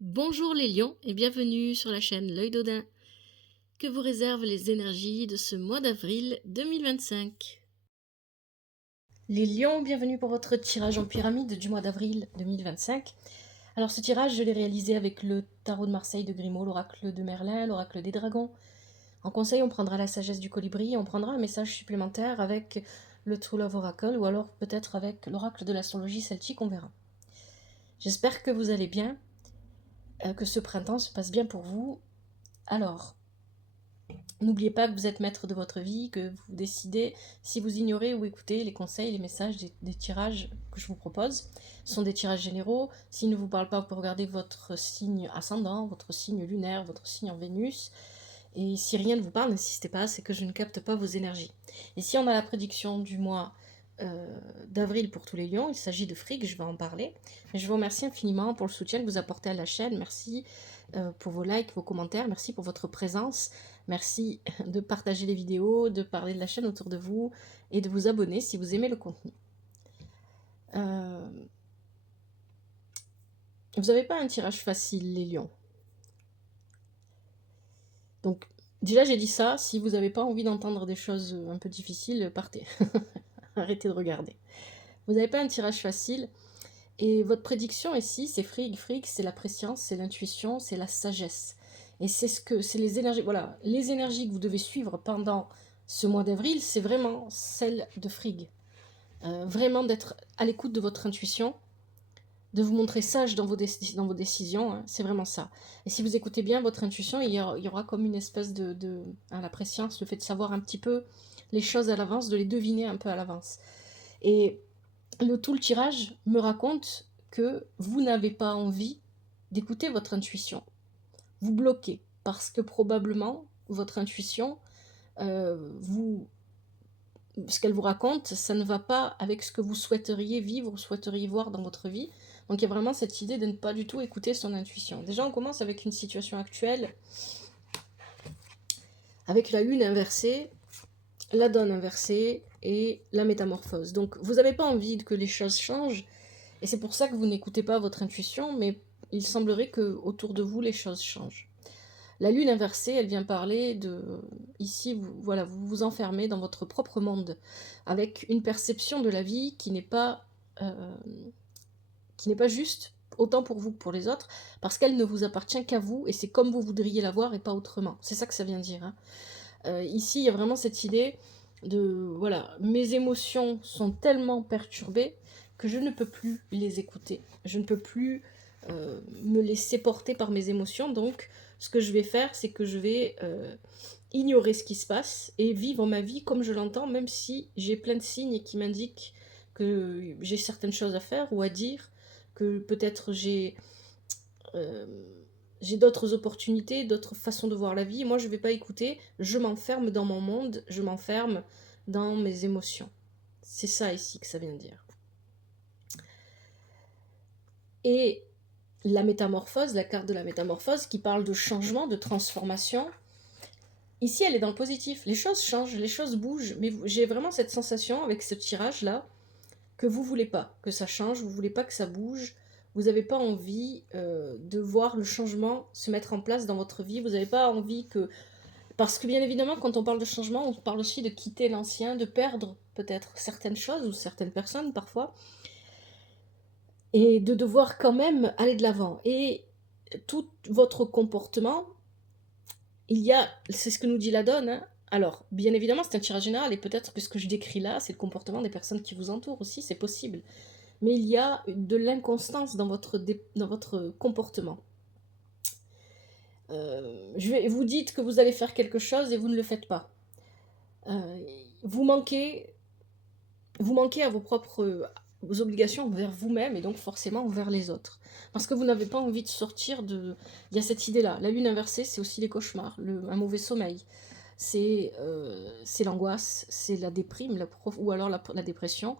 Bonjour les lions et bienvenue sur la chaîne L'Œil d'Odin. Que vous réservent les énergies de ce mois d'avril 2025? Les lions, bienvenue pour votre tirage en pyramide du mois d'avril 2025. Alors ce tirage, je l'ai réalisé avec le tarot de Marseille de Grimaud, l'oracle de Merlin, l'oracle des dragons. En conseil, on prendra la sagesse du colibri, on prendra un message supplémentaire avec le True Love Oracle ou alors peut-être avec l'oracle de l'astrologie celtique, on verra. J'espère que vous allez bien, que ce printemps se passe bien pour vous. Alors, n'oubliez pas que vous êtes maître de votre vie, que vous décidez si vous ignorez ou écoutez les conseils, les messages des tirages que je vous propose. Ce sont des tirages généraux. S'ils ne vous parlent pas, vous pouvez regarder votre signe ascendant, votre signe lunaire, votre signe en Vénus. Et si rien ne vous parle, n'insistez pas, c'est que je ne capte pas vos énergies. Et si on a la prédiction du mois d'avril pour tous les lions, il s'agit de Frigg, je vais en parler. Mais je vous remercie infiniment pour le soutien que vous apportez à la chaîne. Merci pour vos likes, vos commentaires. Merci pour votre présence. Merci de partager les vidéos, de parler de la chaîne autour de vous et de vous abonner si vous aimez le contenu. Vous n'avez pas un tirage facile, les lions. Donc, déjà, j'ai dit ça. Si vous n'avez pas envie d'entendre des choses un peu difficiles, partez. Arrêtez de regarder. Vous n'avez pas un tirage facile. Et votre prédiction ici, c'est Frigg. Frigg, c'est la préscience, c'est l'intuition, c'est la sagesse. Et c'est les énergies. Voilà, les énergies que vous devez suivre pendant ce mois d'avril, c'est vraiment celle de Frigg. Vraiment d'être à l'écoute de votre intuition, de vous montrer sage dans vos décisions, hein, c'est vraiment ça. Et si vous écoutez bien votre intuition, il y aura comme une espèce la préscience, le fait de savoir un petit peu les choses à l'avance, de les deviner un peu à l'avance. Et tout le tirage me raconte que vous n'avez pas envie d'écouter votre intuition. Vous bloquez, parce que probablement, votre intuition, ce qu'elle vous raconte, ça ne va pas avec ce que vous souhaiteriez vivre, souhaiteriez voir dans votre vie. Donc il y a vraiment cette idée de ne pas du tout écouter son intuition. Déjà, on commence avec une situation actuelle, avec la lune inversée, la donne inversée et la métamorphose. Donc vous n'avez pas envie que les choses changent, et c'est pour ça que vous n'écoutez pas votre intuition, mais il semblerait que autour de vous, les choses changent. La lune inversée, elle vient parler de... Ici, voilà, vous vous enfermez dans votre propre monde, avec une perception de la vie qui n'est pas juste, autant pour vous que pour les autres, parce qu'elle ne vous appartient qu'à vous, et c'est comme vous voudriez la voir et pas autrement. C'est ça que ça vient dire. Hein. Ici, il y a vraiment cette idée de... Voilà, mes émotions sont tellement perturbées que je ne peux plus les écouter. Je ne peux plus me laisser porter par mes émotions, donc ce que je vais faire, c'est que je vais ignorer ce qui se passe et vivre ma vie comme je l'entends, même si j'ai plein de signes qui m'indiquent que j'ai certaines choses à faire ou à dire, que peut-être euh, j'ai d'autres opportunités, d'autres façons de voir la vie. Moi, je ne vais pas écouter, je m'enferme dans mon monde, je m'enferme dans mes émotions. C'est ça ici que ça vient dire. Et la métamorphose, la carte de la métamorphose qui parle de changement, de transformation, ici elle est dans le positif. Les choses changent, les choses bougent, mais j'ai vraiment cette sensation avec ce tirage-là que vous voulez pas que ça change, vous voulez pas que ça bouge, vous n'avez pas envie de voir le changement se mettre en place dans votre vie, vous n'avez pas envie que... Parce que bien évidemment, quand on parle de changement, on parle aussi de quitter l'ancien, de perdre peut-être certaines choses ou certaines personnes parfois, et de devoir quand même aller de l'avant. Et tout votre comportement, c'est ce que nous dit la donne, hein. Alors, bien évidemment, c'est un tirage général, et peut-être que ce que je décris là, c'est le comportement des personnes qui vous entourent aussi, c'est possible. Mais il y a de l'inconstance dans votre comportement. Vous dites que vous allez faire quelque chose et vous ne le faites pas. Vous manquez à vos obligations envers vous-même et donc forcément envers les autres. Parce que vous n'avez pas envie de sortir de... Il y a cette idée-là. La lune inversée, c'est aussi les cauchemars, un mauvais sommeil. C'est l'angoisse, c'est la déprime, ou alors la dépression.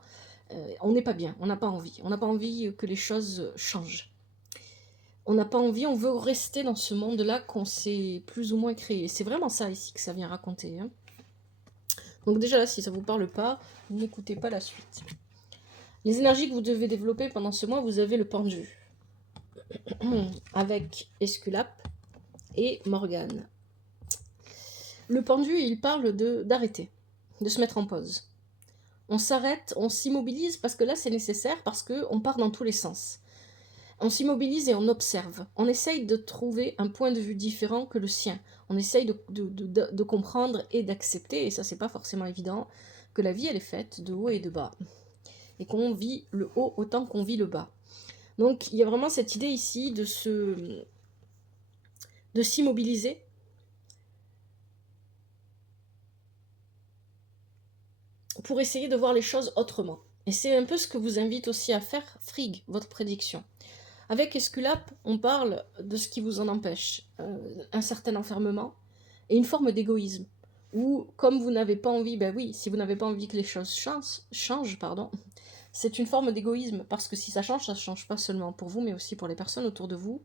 On n'est pas bien, on n'a pas envie. On n'a pas envie que les choses changent. On n'a pas envie, on veut rester dans ce monde-là qu'on s'est plus ou moins créé. C'est vraiment ça ici que ça vient raconter. Hein. Donc déjà là, si ça ne vous parle pas, n'écoutez pas la suite. Les énergies que vous devez développer pendant ce mois, vous avez le pendu. avec Esculape et Morgane. Le pendu, il parle d'arrêter, de se mettre en pause. On s'arrête, on s'immobilise parce que là c'est nécessaire, parce qu'on part dans tous les sens. On s'immobilise et on observe. On essaye de trouver un point de vue différent que le sien. On essaye de comprendre et d'accepter, et ça c'est pas forcément évident, que la vie elle est faite de haut et de bas. Et qu'on vit le haut autant qu'on vit le bas. Donc il y a vraiment cette idée ici de s'immobiliser pour essayer de voir les choses autrement. Et c'est un peu ce que vous invite aussi à faire Frigg, votre prédiction. Avec Esculape, on parle de ce qui vous en empêche, un certain enfermement et une forme d'égoïsme. Ou comme vous n'avez pas envie, ben oui, si vous n'avez pas envie que les choses changent, c'est une forme d'égoïsme, parce que si ça change pas seulement pour vous, mais aussi pour les personnes autour de vous.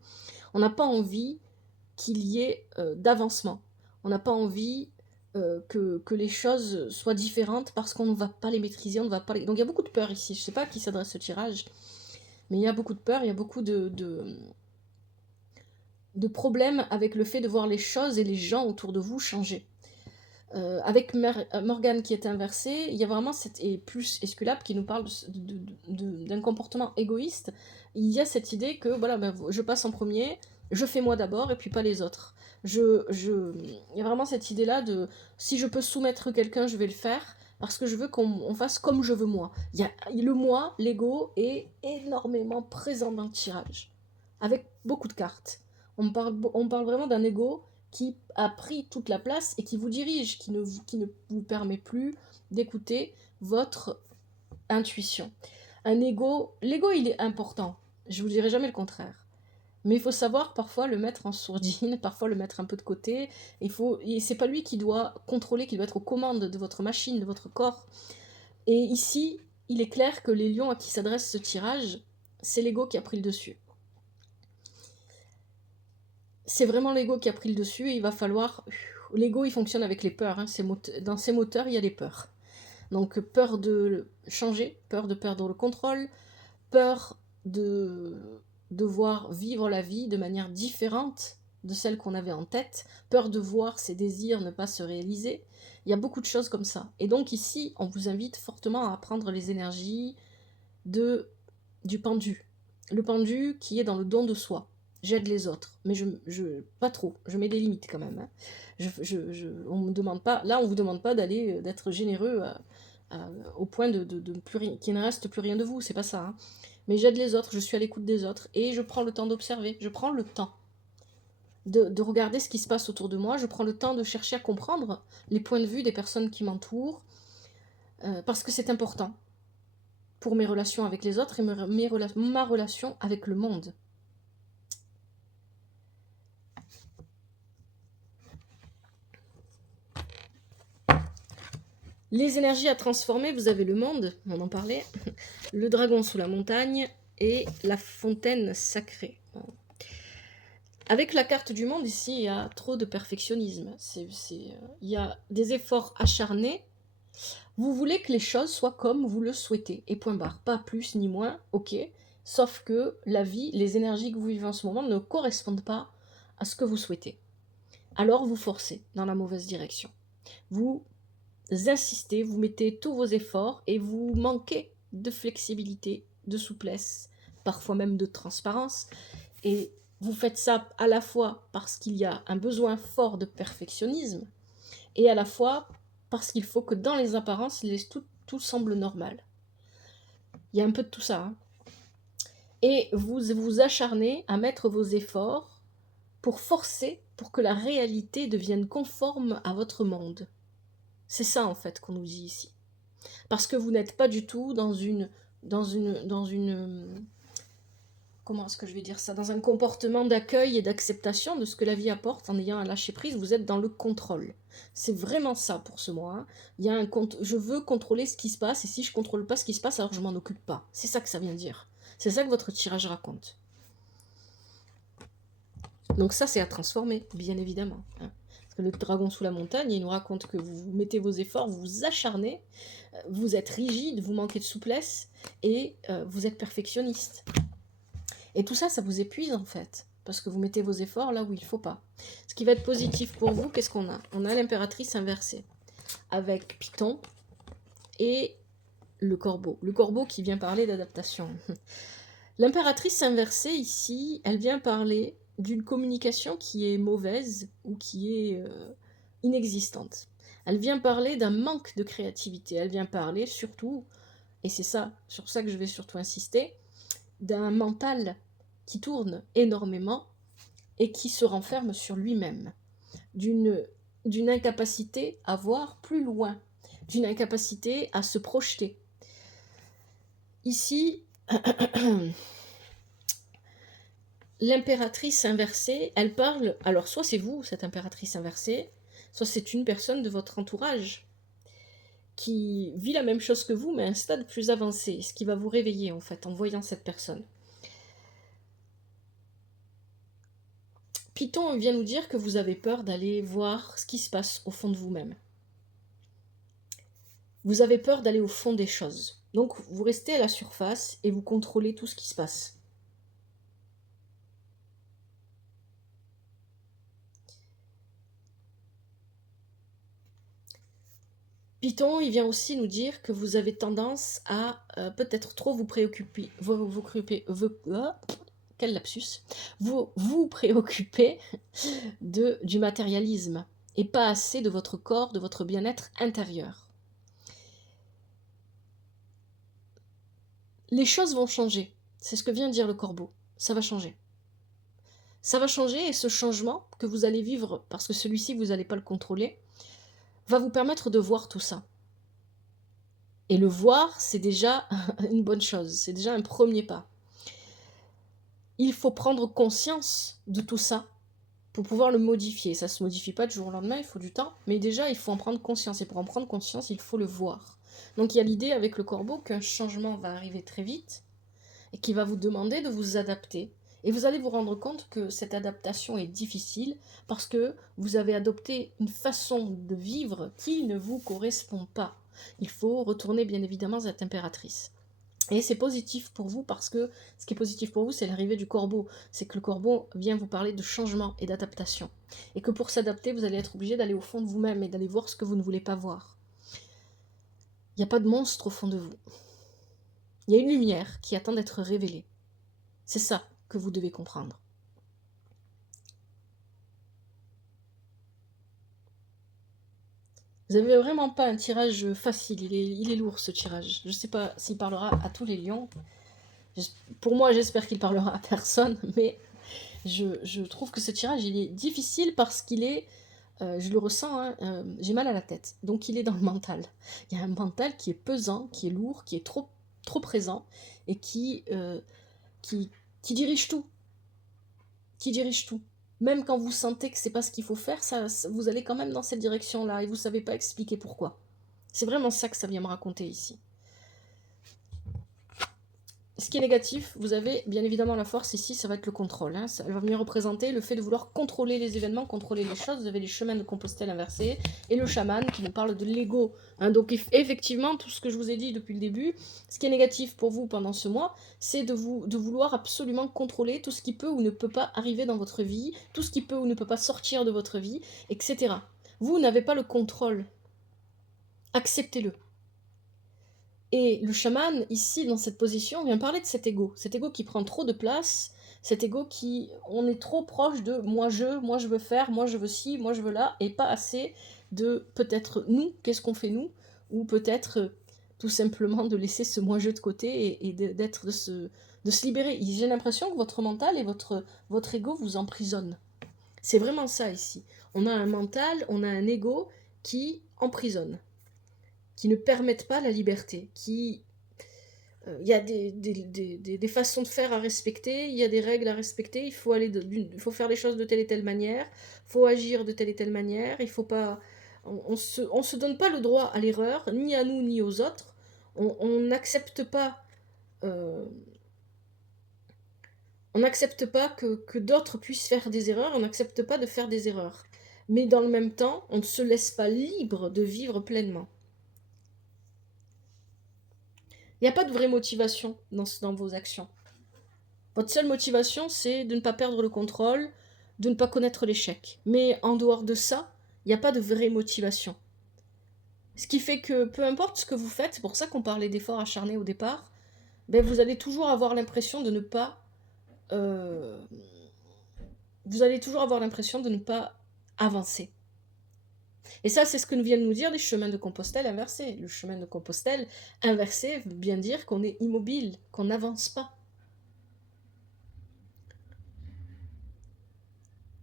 On n'a pas envie qu'il y ait d'avancement. On n'a pas envie que les choses soient différentes parce qu'on ne va pas les maîtriser, on ne va pas les... Donc il y a beaucoup de peur ici, je ne sais pas à qui s'adresse ce tirage, mais il y a beaucoup de peur, il y a beaucoup de problèmes avec le fait de voir les choses et les gens autour de vous changer. Avec Morgane qui est inversée, il y a vraiment et plus Esculape qui nous parle d'un comportement égoïste. Il y a cette idée que voilà, ben, je passe en premier, je fais moi d'abord et puis pas les autres. Il y a vraiment cette idée-là de si je peux soumettre quelqu'un, je vais le faire parce que je veux qu'on fasse comme je veux moi. Il y a le moi, l'ego est énormément présent dans le tirage, avec beaucoup de cartes. On parle vraiment d'un ego qui a pris toute la place et qui vous dirige, qui ne vous permet plus d'écouter votre intuition. L'ego il est important, je vous dirai jamais le contraire. Mais il faut savoir parfois le mettre en sourdine, parfois le mettre un peu de côté. Et c'est pas lui qui doit contrôler, qui doit être aux commandes de votre machine, de votre corps. Et ici, il est clair que les lions à qui s'adresse ce tirage, c'est l'ego qui a pris le dessus. C'est vraiment l'ego qui a pris le dessus et il va falloir... L'ego, il fonctionne avec les peurs. Hein. Dans ses moteurs, il y a les peurs. Donc peur de changer, peur de perdre le contrôle, peur de devoir vivre la vie de manière différente de celle qu'on avait en tête, peur de voir ses désirs ne pas se réaliser. Il y a beaucoup de choses comme ça. Et donc ici, on vous invite fortement à prendre les énergies du pendu. Le pendu qui est dans le don de soi. J'aide les autres, mais pas trop. Je mets des limites quand même. Hein. On me demande pas. Là, on vous demande pas d'être généreux au point qu'il ne reste plus rien de vous. C'est pas ça. Hein. Mais j'aide les autres. Je suis à l'écoute des autres et je prends le temps d'observer. Je prends le temps de regarder ce qui se passe autour de moi. Je prends le temps de chercher à comprendre les points de vue des personnes qui m'entourent parce que c'est important pour mes relations avec les autres et ma relation avec le monde. Les énergies à transformer, vous avez le monde, on en parlait, le dragon sous la montagne et la fontaine sacrée. Avec la carte du monde, ici, il y a trop de perfectionnisme. Il y a des efforts acharnés. Vous voulez que les choses soient comme vous le souhaitez. Et point barre. Pas plus ni moins, ok. Sauf que la vie, les énergies que vous vivez en ce moment ne correspondent pas à ce que vous souhaitez. Alors vous forcez dans la mauvaise direction. Vous insistez, vous mettez tous vos efforts et vous manquez de flexibilité, de souplesse, parfois même de transparence. Et vous faites ça à la fois parce qu'il y a un besoin fort de perfectionnisme et à la fois parce qu'il faut que dans les apparences, tout semble normal. Il y a un peu de tout ça. Hein. Et vous vous acharnez à mettre vos efforts pour forcer, pour que la réalité devienne conforme à votre monde. C'est ça en fait qu'on nous dit ici. Parce que vous n'êtes pas du tout dans une comment est-ce que je vais dire ça, dans un comportement d'accueil et d'acceptation de ce que la vie apporte en ayant un lâcher prise, vous êtes dans le contrôle. C'est vraiment ça pour ce mois. Hein. Il y a je veux contrôler ce qui se passe et si je contrôle pas ce qui se passe, alors je m'en occupe pas. C'est ça que ça vient dire. C'est ça que votre tirage raconte. Donc ça, c'est à transformer, bien évidemment. Hein. Parce que le dragon sous la montagne, il nous raconte que vous mettez vos efforts, vous vous acharnez, vous êtes rigide, vous manquez de souplesse et vous êtes perfectionniste. Et tout ça, ça vous épuise en fait, parce que vous mettez vos efforts là où il ne faut pas. Ce qui va être positif pour vous, qu'est-ce qu'on a? On a l'impératrice inversée, avec Python et le corbeau. Le corbeau qui vient parler d'adaptation. L'impératrice inversée ici, elle vient parler d'une communication qui est mauvaise ou qui est inexistante. Elle vient parler d'un manque de créativité. Elle vient parler surtout, et c'est ça, sur ça que je vais surtout insister, d'un mental qui tourne énormément et qui se renferme sur lui-même, d'une incapacité à voir plus loin, d'une incapacité à se projeter. Ici, l'impératrice inversée, elle parle, alors soit c'est vous, cette impératrice inversée, soit c'est une personne de votre entourage qui vit la même chose que vous, mais à un stade plus avancé, ce qui va vous réveiller en fait, en voyant cette personne. Python vient nous dire que vous avez peur d'aller voir ce qui se passe au fond de vous-même. Vous avez peur d'aller au fond des choses. Donc vous restez à la surface et vous contrôlez tout ce qui se passe. Python, il vient aussi nous dire que vous avez tendance à peut-être trop vous préoccuper, quel lapsus, vous préoccuper du matérialisme et pas assez de votre corps, de votre bien-être intérieur. Les choses vont changer, c'est ce que vient de dire le corbeau, ça va changer. Ça va changer et ce changement que vous allez vivre, parce que celui-ci vous n'allez pas le contrôler, va vous permettre de voir tout ça. Et le voir, c'est déjà une bonne chose, c'est déjà un premier pas. Il faut prendre conscience de tout ça pour pouvoir le modifier. Ça ne se modifie pas du jour au lendemain, il faut du temps, mais déjà il faut en prendre conscience. Et pour en prendre conscience, il faut le voir. Donc il y a l'idée avec le corbeau qu'un changement va arriver très vite et qui va vous demander de vous adapter. Et vous allez vous rendre compte que cette adaptation est difficile parce que vous avez adopté une façon de vivre qui ne vous correspond pas. Il faut retourner bien évidemment à cette impératrice. Et c'est positif pour vous parce que ce qui est positif pour vous, c'est l'arrivée du corbeau. C'est que le corbeau vient vous parler de changement et d'adaptation. Et que pour s'adapter, vous allez être obligé d'aller au fond de vous-même et d'aller voir ce que vous ne voulez pas voir. Il n'y a pas de monstre au fond de vous. Il y a une lumière qui attend d'être révélée. C'est ça que vous devez comprendre. Vous n'avez vraiment pas un tirage facile, il est lourd ce tirage. Je ne sais pas s'il parlera à tous les lions. Pour moi, j'espère qu'il parlera à personne, mais je trouve que ce tirage, il est difficile parce qu'il est, je le ressens, hein, j'ai mal à la tête. Donc il est dans le mental. Il y a un mental qui est pesant, qui est lourd, qui est trop présent et qui dirige tout. Qui dirige tout. Même quand vous sentez que c'est pas ce qu'il faut faire, vous allez quand même dans cette direction-là et vous savez pas expliquer pourquoi. C'est vraiment ça que ça vient me raconter ici. Ce qui est négatif, vous avez bien évidemment la force ici, ça va être le contrôle. Hein. Ça va venir représenter le fait de vouloir contrôler les événements, contrôler les choses. Vous avez les chemins de Compostelle inversés et le chaman qui nous parle de l'ego. Hein. Donc effectivement, tout ce que je vous ai dit depuis le début, ce qui est négatif pour vous pendant ce mois, c'est de vouloir absolument contrôler tout ce qui peut ou ne peut pas arriver dans votre vie, tout ce qui peut ou ne peut pas sortir de votre vie, etc. Vous n'avez pas le contrôle. Acceptez-le. Et le chaman, ici, dans cette position, vient parler de cet ego qui prend trop de place, cet ego qui, on est trop proche de moi je veux faire, moi je veux ci, moi je veux là, et pas assez de peut-être nous, qu'est-ce qu'on fait nous, ou peut-être tout simplement de laisser ce moi je de côté et de se libérer. J'ai l'impression que votre mental et votre ego vous emprisonnent. C'est vraiment ça ici. On a un mental, on a un ego qui emprisonne, qui ne permettent pas la liberté, il y a des façons de faire à respecter, il y a des règles à respecter, il faut faire les choses de telle et telle manière, il faut agir de telle et telle manière, il faut pas, on se donne pas le droit à l'erreur, ni à nous ni aux autres, on n'accepte pas, on n'accepte pas que d'autres puissent faire des erreurs, on n'accepte pas de faire des erreurs, mais dans le même temps, on ne se laisse pas libre de vivre pleinement. Il n'y a pas de vraie motivation dans vos actions. Votre seule motivation, c'est de ne pas perdre le contrôle, de ne pas connaître l'échec. Mais en dehors de ça, il n'y a pas de vraie motivation. Ce qui fait que peu importe ce que vous faites, c'est pour ça qu'on parlait d'efforts acharnés au départ, ben vous allez toujours avoir l'impression de ne pas... vous allez toujours avoir l'impression de ne pas avancer. Et ça, c'est ce que nous viennent nous dire les chemins de Compostelle inversés. Le chemin de Compostelle inversé veut bien dire qu'on est immobile, qu'on n'avance pas.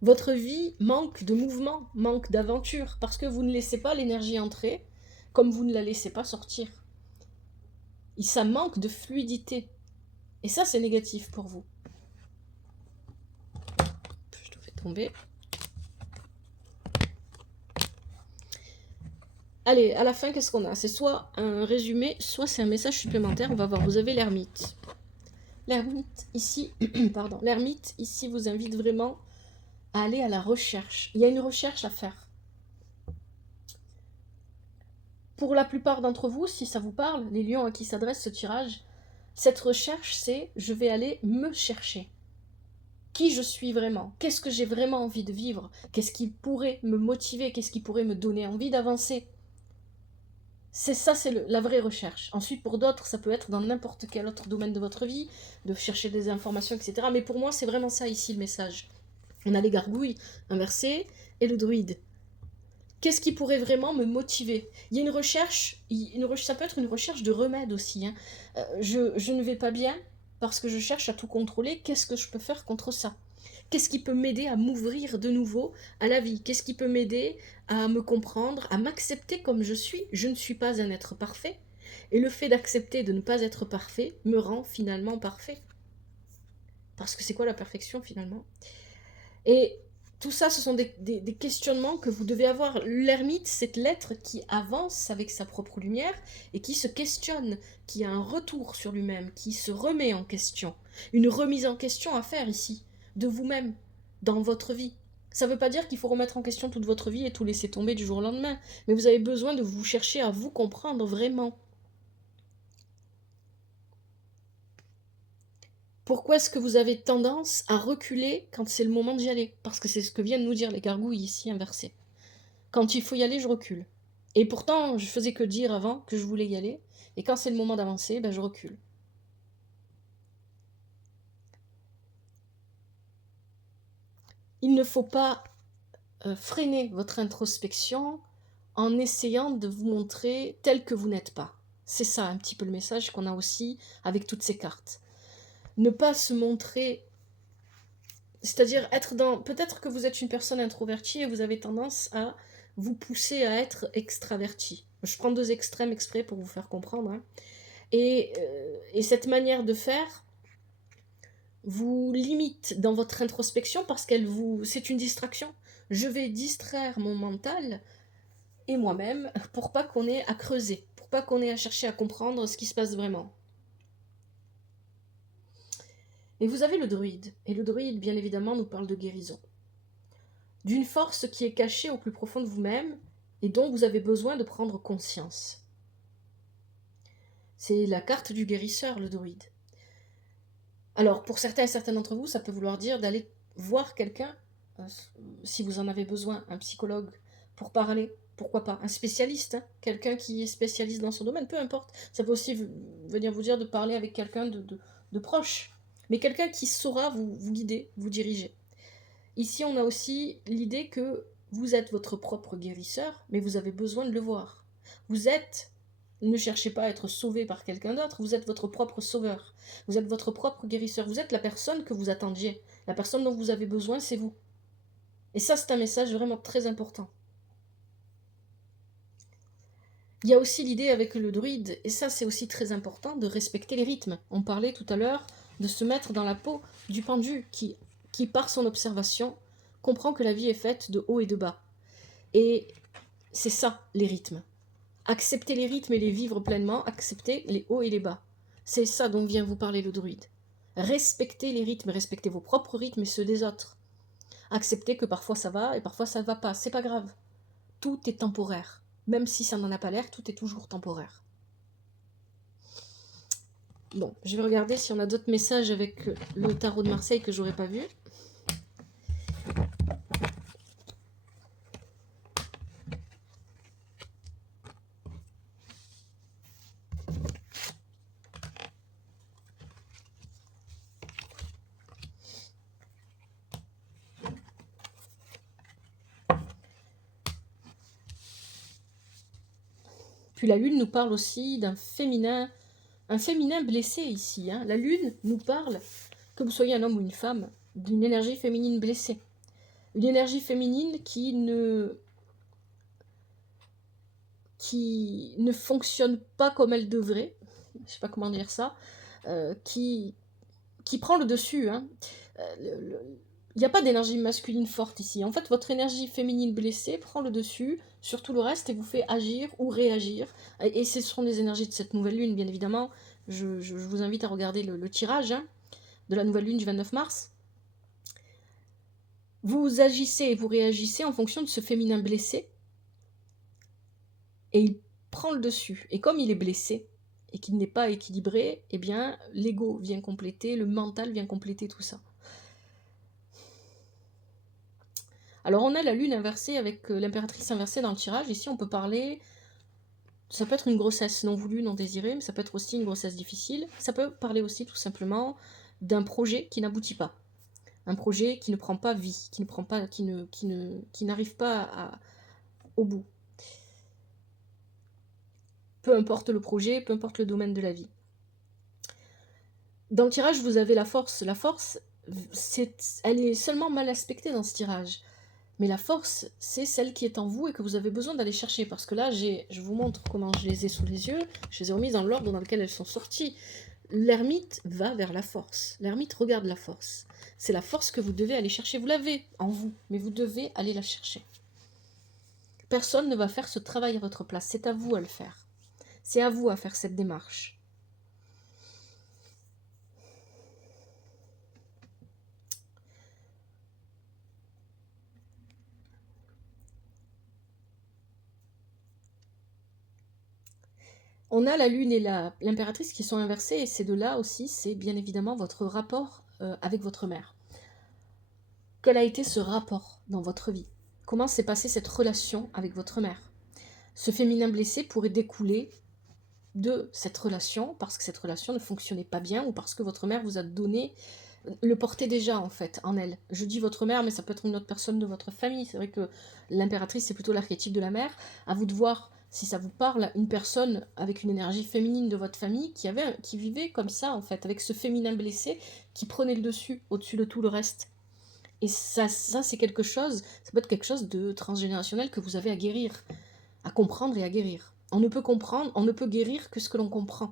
Votre vie manque de mouvement, manque d'aventure, parce que vous ne laissez pas l'énergie entrer, comme vous ne la laissez pas sortir. Et ça manque de fluidité. Et ça, c'est négatif pour vous. Je te fais tomber. Allez, à la fin, qu'est-ce qu'on a? C'est soit un résumé, soit c'est un message supplémentaire. On va voir, vous avez l'ermite. L'ermite, ici, pardon, l'ermite, ici, vous invite vraiment à aller à la recherche. Il y a une recherche à faire. Pour la plupart d'entre vous, si ça vous parle, les lions à qui s'adresse ce tirage, cette recherche, c'est je vais aller me chercher. Qui je suis vraiment? Qu'est-ce que j'ai vraiment envie de vivre? Qu'est-ce qui pourrait me motiver? Qu'est-ce qui pourrait me donner envie d'avancer? C'est ça, c'est la vraie recherche. Ensuite, pour d'autres, ça peut être dans n'importe quel autre domaine de votre vie, de chercher des informations, etc. Mais pour moi, c'est vraiment ça ici le message. On a les gargouilles inversées et le druide. Qu'est-ce qui pourrait vraiment me motiver? Il y a une recherche, ça peut être une recherche de remède aussi. Hein. Je ne vais pas bien parce que je cherche à tout contrôler. Qu'est-ce que je peux faire contre ça? Qu'est-ce qui peut m'aider à m'ouvrir de nouveau à la vie? Qu'est-ce qui peut m'aider à me comprendre, à m'accepter comme je suis? Je ne suis pas un être parfait. Et le fait d'accepter de ne pas être parfait me rend finalement parfait. Parce que c'est quoi la perfection finalement? Et tout ça, ce sont des questionnements que vous devez avoir. L'ermite, cette lettre qui avance avec sa propre lumière et qui se questionne, qui a un retour sur lui-même, qui se remet en question. Une remise en question à faire ici, de vous-même, dans votre vie. Ça ne veut pas dire qu'il faut remettre en question toute votre vie et tout laisser tomber du jour au lendemain, mais vous avez besoin de vous chercher à vous comprendre vraiment. Pourquoi est-ce que vous avez tendance à reculer quand c'est le moment d'y aller? Parce que c'est ce que viennent nous dire les gargouilles ici inversées. Quand il faut y aller, je recule. Et pourtant, je faisais que dire avant que je voulais y aller. Et quand c'est le moment d'avancer, ben je recule. Il ne faut pas freiner votre introspection en essayant de vous montrer tel que vous n'êtes pas. C'est ça un petit peu le message qu'on a aussi avec toutes ces cartes. Ne pas se montrer, c'est-à-dire être dans... Peut-être que vous êtes une personne introvertie et vous avez tendance à vous pousser à être extraverti. Je prends deux extrêmes exprès pour vous faire comprendre. Hein. Et cette manière de faire vous limite dans votre introspection parce c'est une distraction. Je vais distraire mon mental et moi-même pour pas qu'on ait à creuser, pour pas qu'on ait à chercher à comprendre ce qui se passe vraiment. Et vous avez le druide. Et le druide, bien évidemment, nous parle de guérison. D'une force qui est cachée au plus profond de vous-même et dont vous avez besoin de prendre conscience. C'est la carte du guérisseur, le druide. Alors, pour certains et certaines d'entre vous, ça peut vouloir dire d'aller voir quelqu'un, si vous en avez besoin, un psychologue, pour parler, pourquoi pas, un spécialiste, hein, quelqu'un qui est spécialiste dans son domaine, peu importe. Ça peut aussi venir vous dire de parler avec quelqu'un de proche, mais quelqu'un qui saura vous guider, vous diriger. Ici, on a aussi l'idée que vous êtes votre propre guérisseur, mais vous avez besoin de le voir. Ne cherchez pas à être sauvé par quelqu'un d'autre, vous êtes votre propre sauveur. Vous êtes votre propre guérisseur, vous êtes la personne que vous attendiez. La personne dont vous avez besoin, c'est vous. Et ça, c'est un message vraiment très important. Il y a aussi l'idée avec le druide, et ça c'est aussi très important, de respecter les rythmes. On parlait tout à l'heure de se mettre dans la peau du pendu qui par son observation, comprend que la vie est faite de haut et de bas. Et c'est ça, les rythmes. Accepter les rythmes et les vivre pleinement, accepter les hauts et les bas. C'est ça dont vient vous parler le druide. Respectez les rythmes, respectez vos propres rythmes et ceux des autres. Acceptez que parfois ça va et parfois ça ne va pas, c'est pas grave. Tout est temporaire. Même si ça n'en a pas l'air, tout est toujours temporaire. Bon, je vais regarder si on a d'autres messages avec le tarot de Marseille que j'aurais pas vu. Puis la lune nous parle aussi d'un féminin, un féminin blessé ici. Hein. La lune nous parle, que vous soyez un homme ou une femme, d'une énergie féminine blessée. Une énergie féminine qui ne fonctionne pas comme elle devrait. Je sais pas comment dire ça. Qui prend le dessus. Hein. Il n'y a pas d'énergie masculine forte ici. En fait, votre énergie féminine blessée prend le dessus sur tout le reste et vous fait agir ou réagir. Et ce seront les énergies de cette nouvelle lune, bien évidemment. Je vous invite à regarder le tirage hein, de la nouvelle lune du 29 mars. Vous agissez et vous réagissez en fonction de ce féminin blessé. Et il prend le dessus. Et comme il est blessé et qu'il n'est pas équilibré, eh bien, l'ego vient compléter, le mental vient compléter tout ça. Alors on a la lune inversée avec l'impératrice inversée dans le tirage. Ici on peut parler, ça peut être une grossesse non voulue, non désirée, mais ça peut être aussi une grossesse difficile. Ça peut parler aussi tout simplement d'un projet qui n'aboutit pas. Un projet qui ne prend pas vie, qui n'arrive pas au bout. Peu importe le projet, peu importe le domaine de la vie. Dans le tirage, vous avez la force. La force, elle est seulement mal aspectée dans ce tirage. Mais la force, c'est celle qui est en vous et que vous avez besoin d'aller chercher. Parce que là, je vous montre comment je les ai sous les yeux. Je les ai remises dans l'ordre dans lequel elles sont sorties. L'ermite va vers la force. L'ermite regarde la force. C'est la force que vous devez aller chercher. Vous l'avez en vous, mais vous devez aller la chercher. Personne ne va faire ce travail à votre place. C'est à vous à le faire. C'est à vous à faire cette démarche. On a la lune et l'impératrice qui sont inversées, et ces deux-là aussi, c'est bien évidemment votre rapport avec votre mère. Quel a été ce rapport dans votre vie? Comment s'est passée cette relation avec votre mère? Ce féminin blessé pourrait découler de cette relation, parce que cette relation ne fonctionnait pas bien, ou parce que votre mère vous a donné, le portait déjà en fait, en elle. Je dis votre mère, mais ça peut être une autre personne de votre famille. C'est vrai que l'impératrice, c'est plutôt l'archétype de la mère. À vous de voir si ça vous parle, une personne avec une énergie féminine de votre famille qui vivait comme ça en fait, avec ce féminin blessé qui prenait le dessus au-dessus de tout le reste. Et ça c'est quelque chose, ça peut être quelque chose de transgénérationnel que vous avez à guérir, à comprendre et à guérir. On ne peut comprendre, on ne peut guérir que ce que l'on comprend.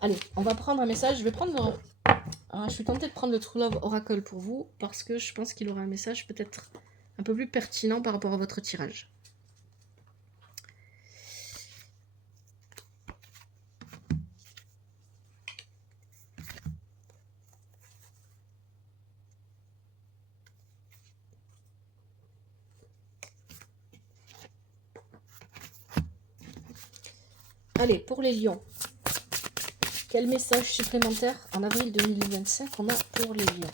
Allez, on va prendre un message. Je vais prendre... je suis tentée de prendre le True Love Oracle pour vous, parce que je pense qu'il aura un message peut-être un peu plus pertinent par rapport à votre tirage. Allez, pour les lions. Quel message supplémentaire en avril 2025 on a pour les lions?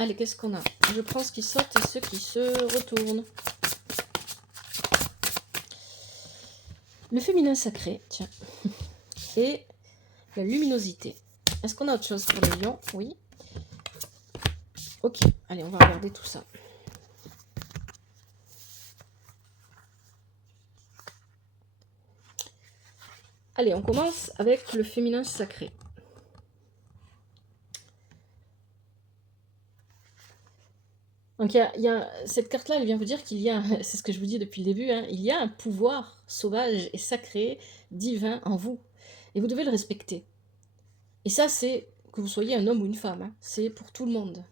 Allez, qu'est-ce qu'on a? Je prends ce qui saute et ce qui se retourne. Le féminin sacré, tiens. Et la luminosité. Est-ce qu'on a autre chose pour les lions? Oui. Ok, allez, on va regarder tout ça. Allez, on commence avec le féminin sacré. Donc cette carte-là, elle vient vous dire qu'il y a, c'est ce que je vous dis depuis le début, hein, il y a un pouvoir sauvage et sacré, divin en vous. Et vous devez le respecter. Et ça, c'est que vous soyez un homme ou une femme, hein. C'est pour tout le monde.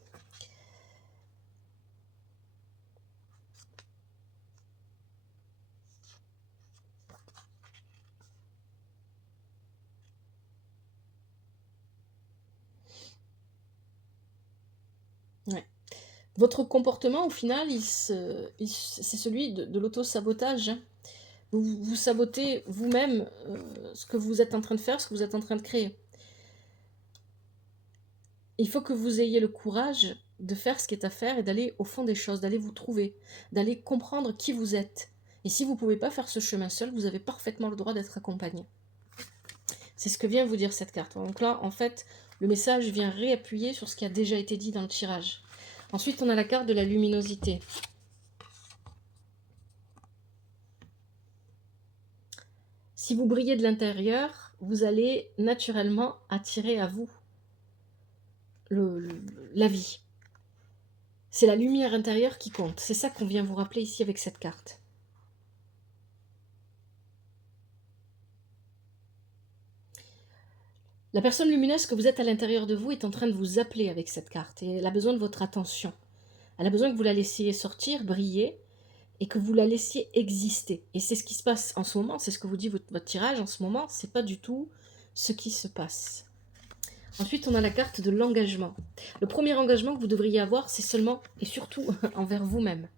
Ouais. Votre comportement, au final, c'est celui de l'auto-sabotage, hein. Vous sabotez vous-même ce que vous êtes en train de faire, ce que vous êtes en train de créer. Il faut que vous ayez le courage de faire ce qui est à faire et d'aller au fond des choses, d'aller vous trouver, d'aller comprendre qui vous êtes. Et si vous ne pouvez pas faire ce chemin seul, vous avez parfaitement le droit d'être accompagné. C'est ce que vient vous dire cette carte. Donc là, en fait, le message vient réappuyer sur ce qui a déjà été dit dans le tirage. Ensuite, on a la carte de la luminosité. Si vous brillez de l'intérieur, vous allez naturellement attirer à vous la vie. C'est la lumière intérieure qui compte. C'est ça qu'on vient vous rappeler ici avec cette carte. La personne lumineuse que vous êtes à l'intérieur de vous est en train de vous appeler avec cette carte. Et elle a besoin de votre attention. Elle a besoin que vous la laissiez sortir, briller, et que vous la laissiez exister. Et c'est ce qui se passe en ce moment. C'est ce que vous dit votre tirage en ce moment. C'est pas du tout ce qui se passe. Ensuite, on a la carte de l'engagement. Le premier engagement que vous devriez avoir, c'est seulement et surtout envers vous-même.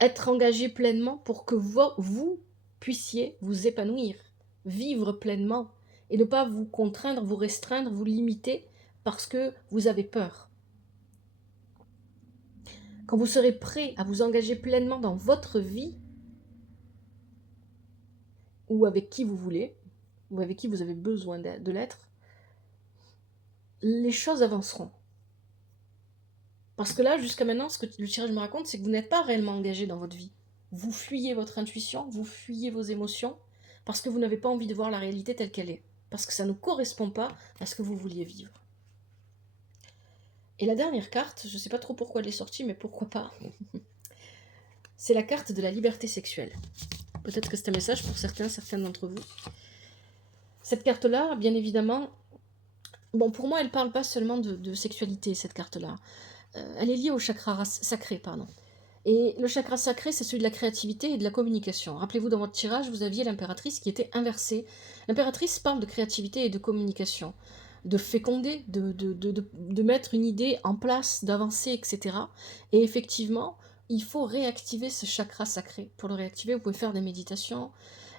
Être engagé pleinement pour que vous puissiez vous épanouir, vivre pleinement et ne pas vous contraindre, vous restreindre, vous limiter parce que vous avez peur. Quand vous serez prêt à vous engager pleinement dans votre vie ou avec qui vous voulez, ou avec qui vous avez besoin de l'être, les choses avanceront. Parce que là, jusqu'à maintenant, ce que le tirage me raconte, c'est que vous n'êtes pas réellement engagé dans votre vie. Vous fuyez votre intuition, vous fuyez vos émotions, parce que vous n'avez pas envie de voir la réalité telle qu'elle est. Parce que ça ne correspond pas à ce que vous vouliez vivre. Et la dernière carte, je ne sais pas trop pourquoi elle est sortie, mais pourquoi pas, c'est la carte de la liberté sexuelle. Peut-être que c'est un message pour certains d'entre vous. Cette carte-là, bien évidemment, bon, pour moi, elle ne parle pas seulement de sexualité, cette carte-là. Elle est liée au chakra sacré, pardon. Et le chakra sacré, c'est celui de la créativité et de la communication. Rappelez-vous, dans votre tirage, vous aviez l'impératrice qui était inversée. L'impératrice parle de créativité et de communication, de féconder, de mettre une idée en place, d'avancer, etc. Et effectivement, il faut réactiver ce chakra sacré. Pour le réactiver, vous pouvez faire des méditations.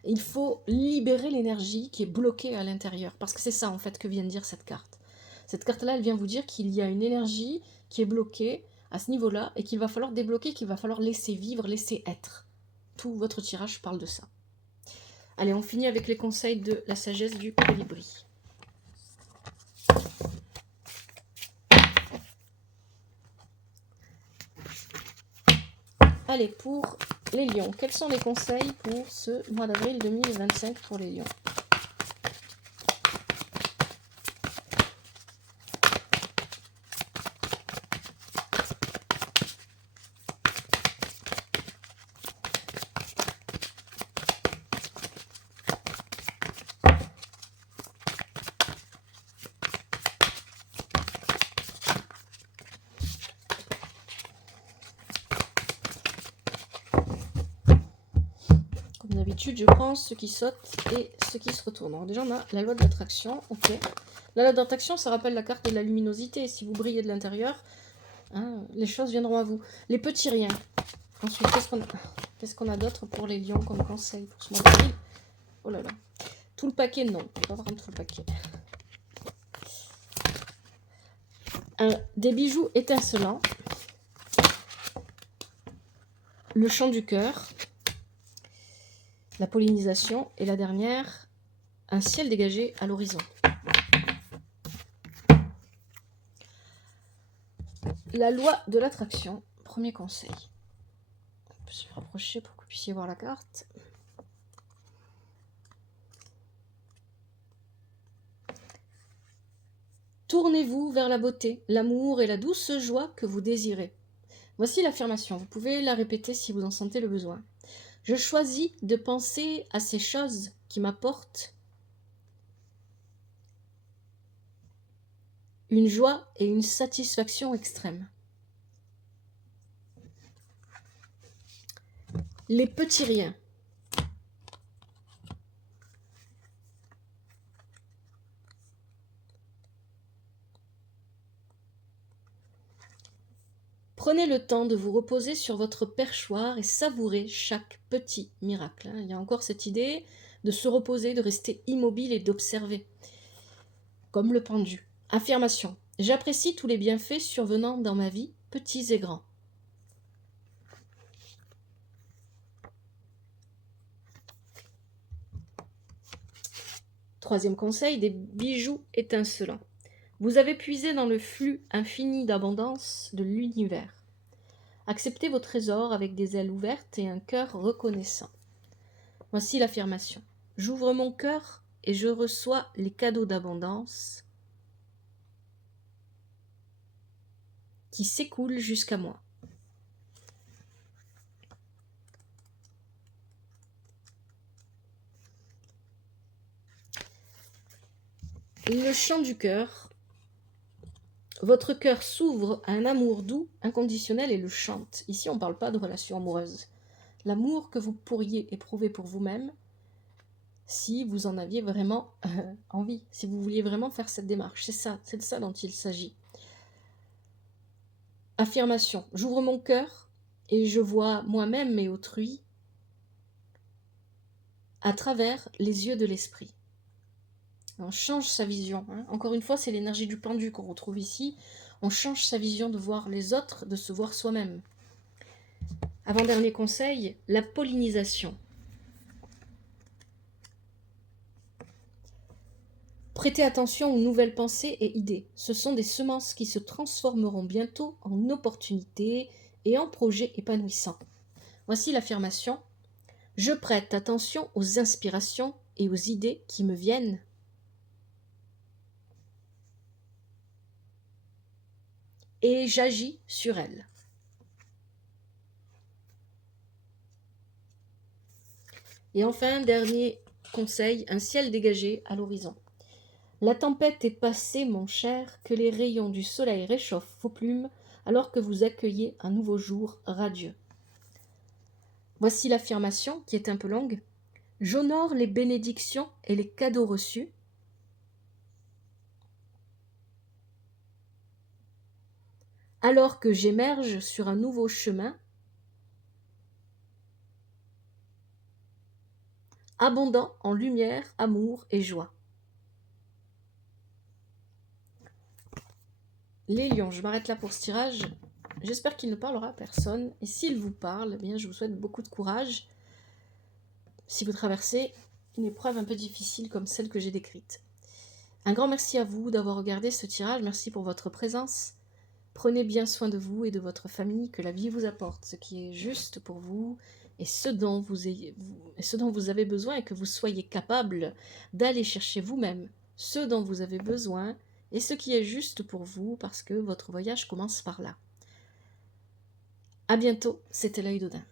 Il faut libérer l'énergie qui est bloquée à l'intérieur. Parce que c'est ça, en fait, que vient de dire cette carte. Cette carte-là, elle vient vous dire qu'il y a une énergie qui est bloquée à ce niveau-là, et qu'il va falloir débloquer, qu'il va falloir laisser vivre, laisser être. Tout votre tirage parle de ça. Allez, on finit avec les conseils de la sagesse du colibri. Allez, pour les lions, quels sont les conseils pour ce mois d'avril 2025 pour les lions ? Je prends ceux qui sautent et ceux qui se retournent. Alors déjà, on a la loi de l'attraction. Ok. La loi d'attraction, ça rappelle la carte de la luminosité. Si vous brillez de l'intérieur, hein, les choses viendront à vous. Les petits riens. Ensuite, qu'est-ce qu'on a d'autre pour les lions comme conseil pour ce mois d'avril ? Oh là là. Tout le paquet, non. Pas vraiment tout le paquet. Des bijoux étincelants. Le chant du cœur. La pollinisation, et la dernière, un ciel dégagé à l'horizon. La loi de l'attraction, premier conseil. On peut se rapprocher pour que vous puissiez voir la carte. Tournez-vous vers la beauté, l'amour et la douce joie que vous désirez. Voici l'affirmation, vous pouvez la répéter si vous en sentez le besoin. Je choisis de penser à ces choses qui m'apportent une joie et une satisfaction extrême. Les petits riens. Prenez le temps de vous reposer sur votre perchoir et savourez chaque petit miracle. Il y a encore cette idée de se reposer, de rester immobile et d'observer, comme le pendu. Affirmation. J'apprécie tous les bienfaits survenant dans ma vie, petits et grands. Troisième conseil, des bijoux étincelants. Vous avez puisé dans le flux infini d'abondance de l'univers. Acceptez vos trésors avec des ailes ouvertes et un cœur reconnaissant. Voici l'affirmation. J'ouvre mon cœur et je reçois les cadeaux d'abondance qui s'écoulent jusqu'à moi. Le chant du cœur. Votre cœur s'ouvre à un amour doux, inconditionnel et le chante. Ici, on ne parle pas de relation amoureuse. L'amour que vous pourriez éprouver pour vous-même si vous en aviez vraiment envie, si vous vouliez vraiment faire cette démarche. C'est de ça dont il s'agit. Affirmation. J'ouvre mon cœur et je vois moi-même et autrui à travers les yeux de l'esprit. On change sa vision. Encore une fois, c'est l'énergie du pendu qu'on retrouve ici. On change sa vision de voir les autres, de se voir soi-même. Avant-dernier conseil, la pollinisation. Prêtez attention aux nouvelles pensées et idées. Ce sont des semences qui se transformeront bientôt en opportunités et en projets épanouissants. Voici l'affirmation. Je prête attention aux inspirations et aux idées qui me viennent. Et j'agis sur elles. Et enfin, dernier conseil, un ciel dégagé à l'horizon. La tempête est passée, mon cher, que les rayons du soleil réchauffent vos plumes alors que vous accueillez un nouveau jour radieux. Voici l'affirmation qui est un peu longue. J'honore les bénédictions et les cadeaux reçus. Alors que j'émerge sur un nouveau chemin, abondant en lumière, amour et joie. Les lions, je m'arrête là pour ce tirage. J'espère qu'il ne parlera à personne. Et s'il vous parle, eh bien, je vous souhaite beaucoup de courage si vous traversez une épreuve un peu difficile comme celle que j'ai décrite. Un grand merci à vous d'avoir regardé ce tirage. Merci pour votre présence. Prenez bien soin de vous et de votre famille, que la vie vous apporte ce qui est juste pour vous et ce dont vous avez besoin, et que vous soyez capable d'aller chercher vous-même ce dont vous avez besoin et ce qui est juste pour vous, parce que votre voyage commence par là. À bientôt, c'était l'œil d'Odin.